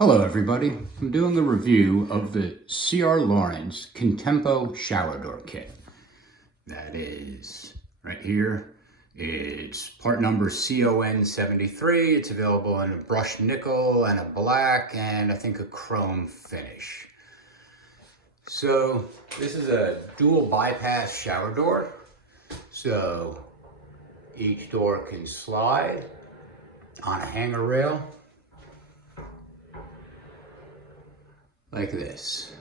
Hello everybody, I'm doing a review of the CR Laurence Contempo shower door kit. That is right here. It's part number CON73. It's available in a brushed nickel and a black and I think a chrome finish. So this is a dual bypass shower door. So each door can slide on a hanger rail like this.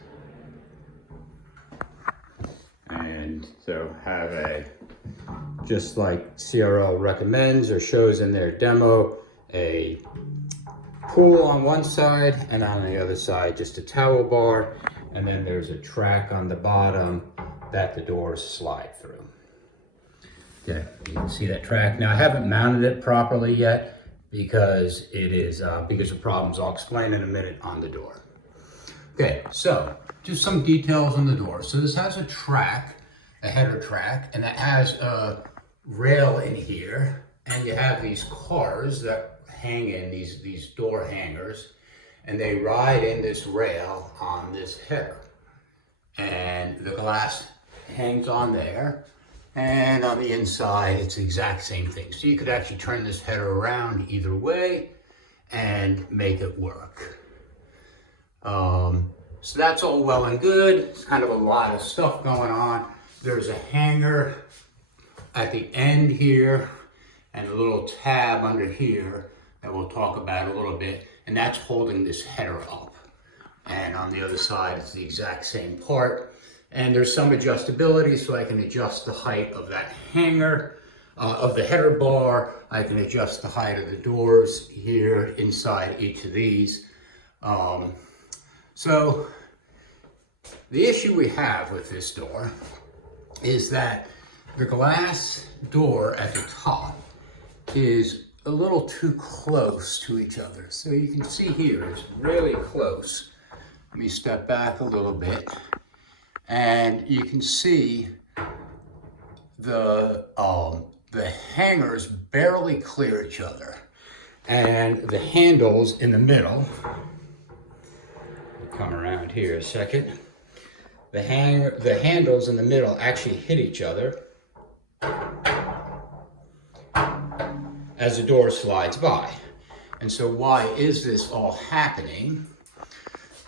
And so have a, just like CRL recommends or shows in their demo, a pool on one side and on the other side just a towel bar, and then there's a track on the bottom that the doors slide through. Okay, you can see that track. Now I haven't mounted it properly yet because it is because of problems I'll explain in a minute on the door. Okay, so just some details on the door. So this has a track, a header track, and it has a rail in here, and you have these cars that hang in these door hangers, and they ride in this rail on this header. And the glass hangs on there, and on the inside it's the exact same thing. So you could actually turn this header around either way and make it work. So that's all well and good. It's kind of a lot of stuff going on. There's a hanger at the end here and a little tab under here that we'll talk about a little bit, and that's holding this header up. And on the other side, it's the exact same part. And there's some adjustability, so I can adjust the height of that hanger, of the header bar. I can adjust the height of the doors here inside each of these. So the issue we have with this door is that the glass door at the top is a little too close to each other. So you can see here, it's really close. Let me step back a little bit, and you can see the hangers barely clear each other, and the handles in the middle. Come around here a second. The handles in the middle actually hit each other as the door slides by. And so why is this all happening?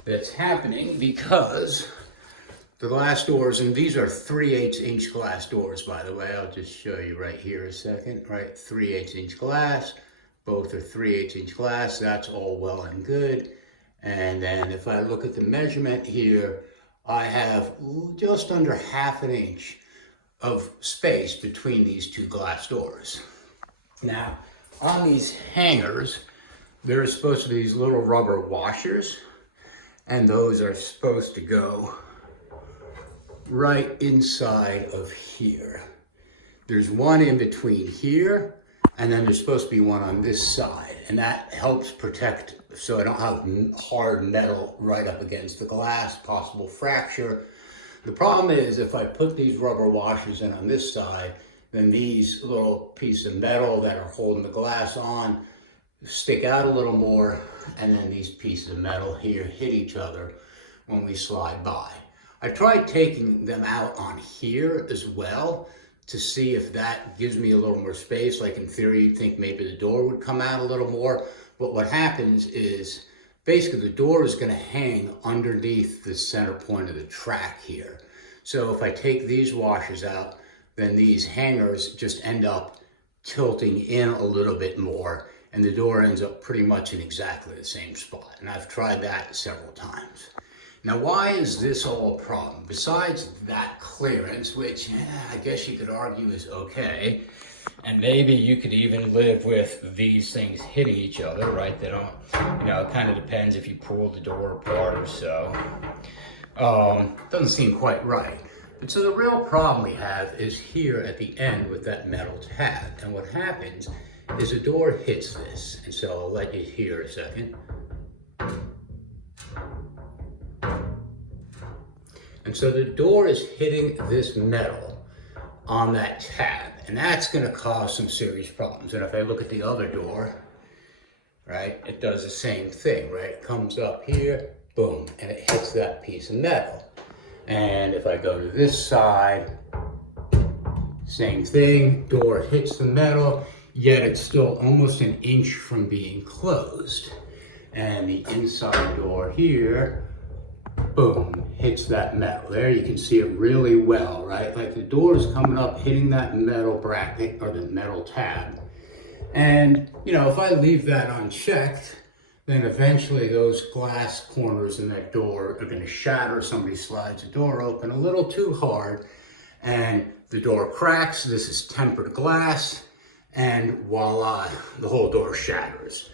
That's happening because the glass doors, and these are 3/8 inch glass doors, by the way. I'll just show you right here a second, right? 3/8 inch glass. Both are 3/8 inch glass. That's all well and good. And then if I look at the measurement here, I have just under 1/2 inch of space between these two glass doors. Now, on these hangers, there are supposed to be these little rubber washers, and those are supposed to go right inside of here. There's one in between here, and then there's supposed to be one on this side, and that helps protect so I don't have hard metal right up against the glass, possible fracture. The problem is if I put these rubber washers in on this side, then these little pieces of metal that are holding the glass on stick out a little more, and then these pieces of metal here hit each other when we slide by. I tried taking them out on here as well to see if that gives me a little more space. Like in theory, you'd think maybe the door would come out a little more. But what happens is basically the door is going to hang underneath the center point of the track here. So if I take these washers out, then these hangers just end up tilting in a little bit more, and the door ends up pretty much in exactly the same spot. And I've tried that several times. Now, why is this all a problem? Besides that clearance, which I guess you could argue is okay, and maybe you could even live with these things hitting each other, right? They don't, it kind of depends if you pull the door apart or so. Doesn't seem quite right. But so the real problem we have is here at the end with that metal tab. And what happens is the door hits this. And so I'll let you hear a second. And so the door is hitting this metal on that tab, and that's going to cause some serious problems. And if I look at the other door, right? It does the same thing, right? It comes up here, boom, and it hits that piece of metal. And if I go to this side, same thing, door hits the metal, yet it's still almost an inch from being closed. And the inside door here, boom, hits that metal. There you can see it really well, right? Like the door is coming up, hitting that metal bracket or the metal tab. And, you know, if I leave that unchecked, then eventually those glass corners in that door are going to shatter. Somebody slides the door open a little too hard and the door cracks. This is tempered glass, and voila, the whole door shatters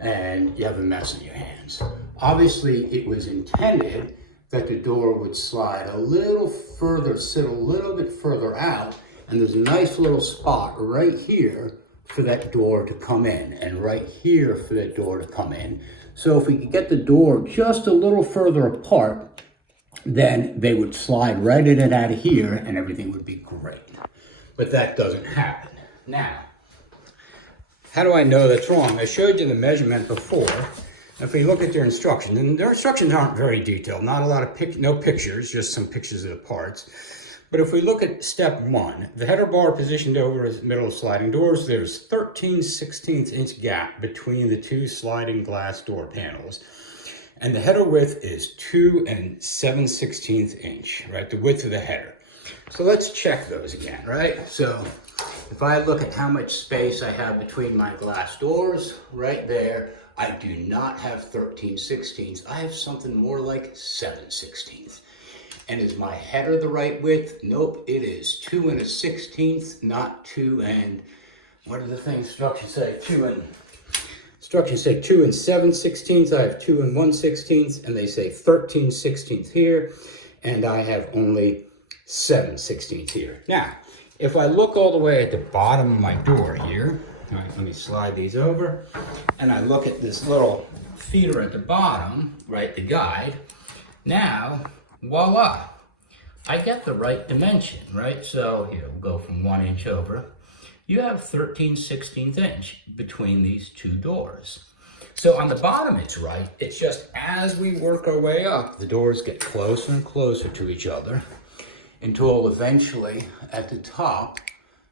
and you have a mess in your hands. Obviously, it was intended that the door would slide a little further, sit a little bit further out, and there's a nice little spot right here for that door to come in, and right here for that door to come in. So if we could get the door just a little further apart, then they would slide right in and out of here and everything would be great. But that doesn't happen. Now, how do I know that's wrong? I showed you the measurement before. If we look at their instructions, and their instructions aren't very detailed, not a lot of no pictures, just some pictures of the parts. But if we look at step 1, the header bar positioned over the middle of sliding doors, there's 13/16 inch gap between the two sliding glass door panels. And the header width is 2 7/16 inch, right? The width of the header. So let's check those again, right? So if I look at how much space I have between my glass doors, right there, I do not have 13/16. I have something more like 7/16. And is my header the right width? Nope, it is 2 1/16, not 2 and, what do the things instructions say? Instructions say 2 7/16. I have 2 1/16, and they say 13/16 here, and I have only 7/16 here. Now, if I look all the way at the bottom of my door here, all right, let me slide these over, and I look at this little feeder at the bottom, right, the guide. Now, voila, I get the right dimension, right? So here, we'll go from 1 inch over. You have 13/16 inch between these two doors. So on the bottom, it's right. It's just as we work our way up, the doors get closer and closer to each other until eventually at the top,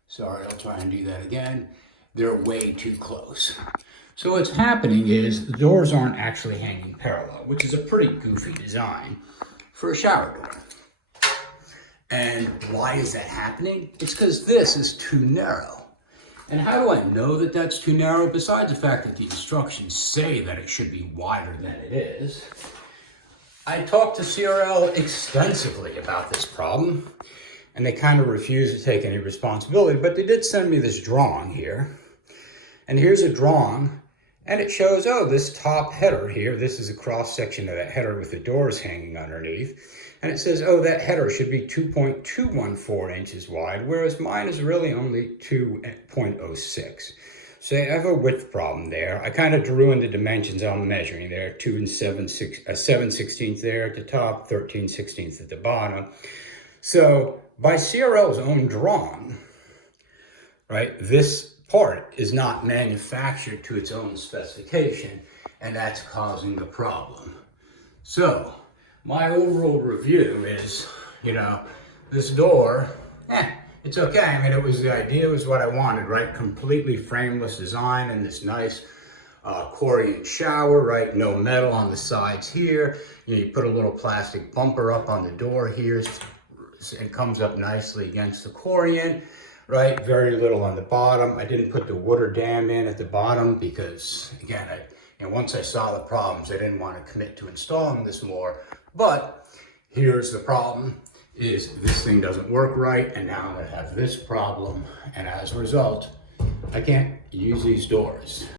sorry, I'll try and do that again, they're way too close. So what's happening is the doors aren't actually hanging parallel, which is a pretty goofy design for a shower door. And why is that happening? It's because this is too narrow. And how do I know that that's too narrow? Besides the fact that the instructions say that it should be wider than it is, I talked to CRL extensively about this problem, and they kind of refused to take any responsibility, but they did send me this drawing here. And here's a drawing, and it shows, oh, this top header here, this is a cross section of that header with the doors hanging underneath. And it says, oh, that header should be 2.214 inches wide, whereas mine is really only 2.06. So I have a width problem there. I kind of drew in the dimensions I'm measuring there, 2 7/16 there at the top, 13/16 at the bottom. So by CRL's own drawing, right, this part is not manufactured to its own specification, and that's causing the problem. So my overall review is, you know, this door, it's okay. I mean, the idea was what I wanted, right? Completely frameless design and this nice Corian shower, right? No metal on the sides here. You know, you put a little plastic bumper up on the door here. It comes up nicely against the Corian, right? Very little on the bottom. I didn't put the water dam in at the bottom because, again, once I saw the problems, I didn't want to commit to installing this more. But here's the problem, is this thing doesn't work right, and now I'm going to have this problem, and as a result, I can't use these doors.